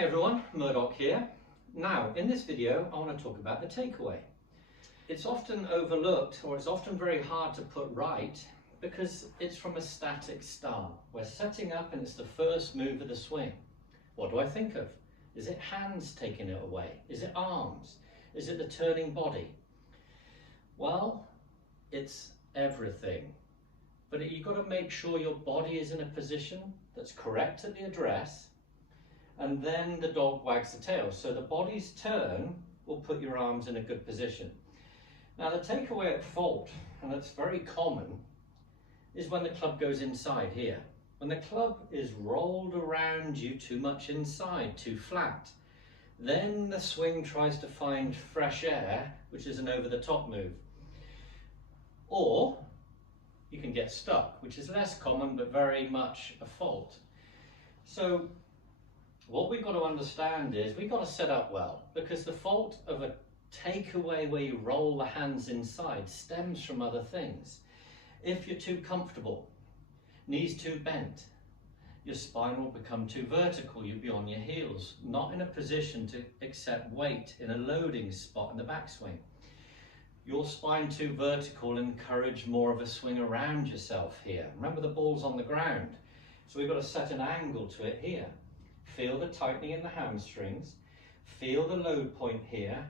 Hi everyone, Murdoch here. Now, in this video, I want to talk about the takeaway. It's often overlooked, or it's often very hard to put right, because it's from a static start. We're setting up and it's the first move of the swing. What do I think of? Is it hands taking it away? Is it arms? Is it the turning body? Well, it's everything. But you've got to make sure your body is in a position that's correct at the address, and then the dog wags the tail. So the body's turn will put your arms in a good position. Now the takeaway at fault, and it's very common, is when the club goes inside here. When the club is rolled around you too much inside, too flat, then the swing tries to find fresh air, which is an over the top move. Or you can get stuck, which is less common but very much a fault. So what we've got to understand is we've got to set up well, because the fault of a takeaway where you roll the hands inside stems from other things. If you're too comfortable, knees too bent, your spine will become too vertical, you'll be on your heels, not in a position to accept weight in a loading spot in the backswing. Your spine too vertical, encourage more of a swing around yourself here. Remember, the ball's on the ground, so we've got to set an angle to it here. Feel the tightening in the hamstrings, feel the load point here,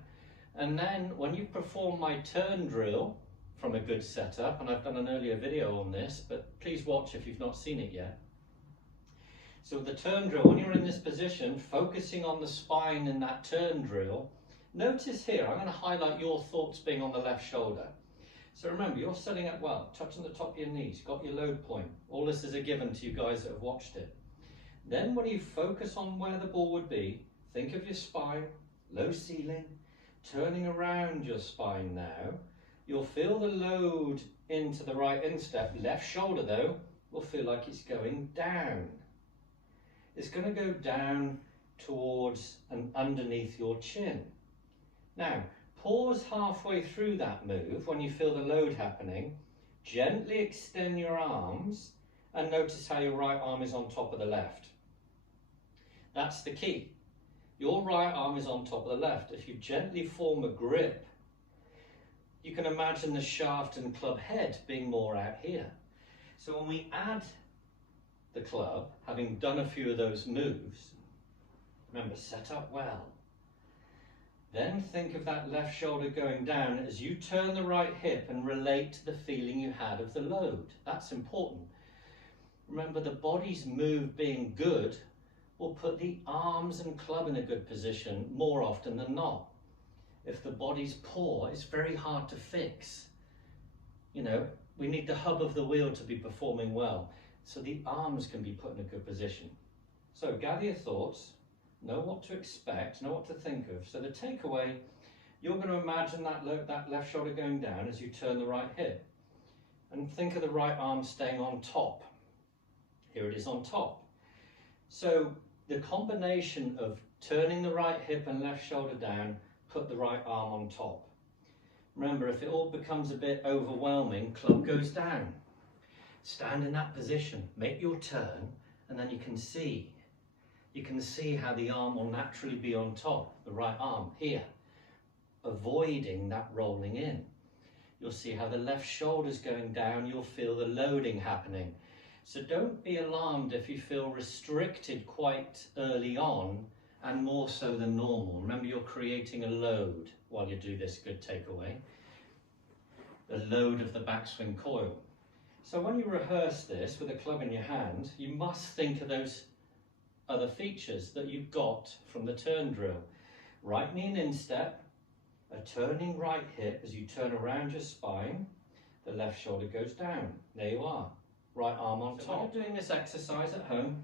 and then when you perform my turn drill from a good setup, and I've done an earlier video on this, but please watch if you've not seen it yet. So the turn drill, when you're in this position, focusing on the spine in that turn drill, notice here, I'm going to highlight your thoughts being on the left shoulder. So remember, you're setting up well, touching the top of your knees, got your load point. All this is a given to you guys that have watched it. Then when you focus on where the ball would be, think of your spine, low ceiling, turning around your spine now. You'll feel the load into the right instep. Left shoulder though, will feel like it's going down. It's going to go down towards and underneath your chin. Now, pause halfway through that move when you feel the load happening. Gently extend your arms and notice how your right arm is on top of the left. That's the key. Your right arm is on top of the left. If you gently form a grip, you can imagine the shaft and club head being more out here. So when we add the club, having done a few of those moves, remember, set up well. Then think of that left shoulder going down as you turn the right hip and relate to the feeling you had of the load. That's important. Remember, the body's move being good will put the arms and club in a good position more often than not. If the body's poor, it's very hard to fix. You know, we need the hub of the wheel to be performing well, so the arms can be put in a good position. So gather your thoughts, know what to expect, know what to think of. So the takeaway, you're going to imagine that left shoulder going down as you turn the right hip, and think of the right arm staying on top. Here it is on top. So the combination of turning the right hip and left shoulder down, put the right arm on top. Remember, if it all becomes a bit overwhelming, club goes down. Stand in that position, make your turn, and then you can see how the arm will naturally be on top, the right arm here, avoiding that rolling in. You'll see how the left shoulder's going down, you'll feel the loading happening. So don't be alarmed if you feel restricted quite early on, and more so than normal. Remember, you're creating a load while you do this good takeaway. The load of the backswing coil. So when you rehearse this with a club in your hand, you must think of those other features that you've got from the turn drill. Right knee in instep, a turning right hip as you turn around your spine, the left shoulder goes down. There you are. Right arm on top. When you're doing this exercise at home,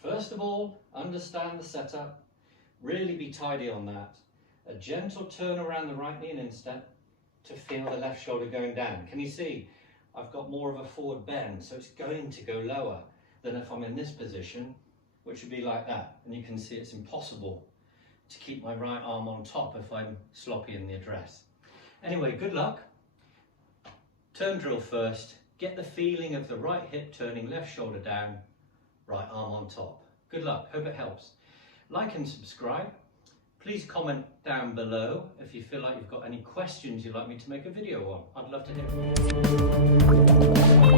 first of all, understand the setup, really be tidy on that. A gentle turn around the right knee and instep to feel the left shoulder going down. Can you see? I've got more of a forward bend, so it's going to go lower than if I'm in this position, which would be like that. And you can see it's impossible to keep my right arm on top if I'm sloppy in the address. Anyway, good luck. Turn drill first. Get the feeling of the right hip turning, left shoulder down, right arm on top. Good luck, hope it helps. Like and subscribe. Please comment down below if you feel like you've got any questions you'd like me to make a video on. I'd love to hear from you.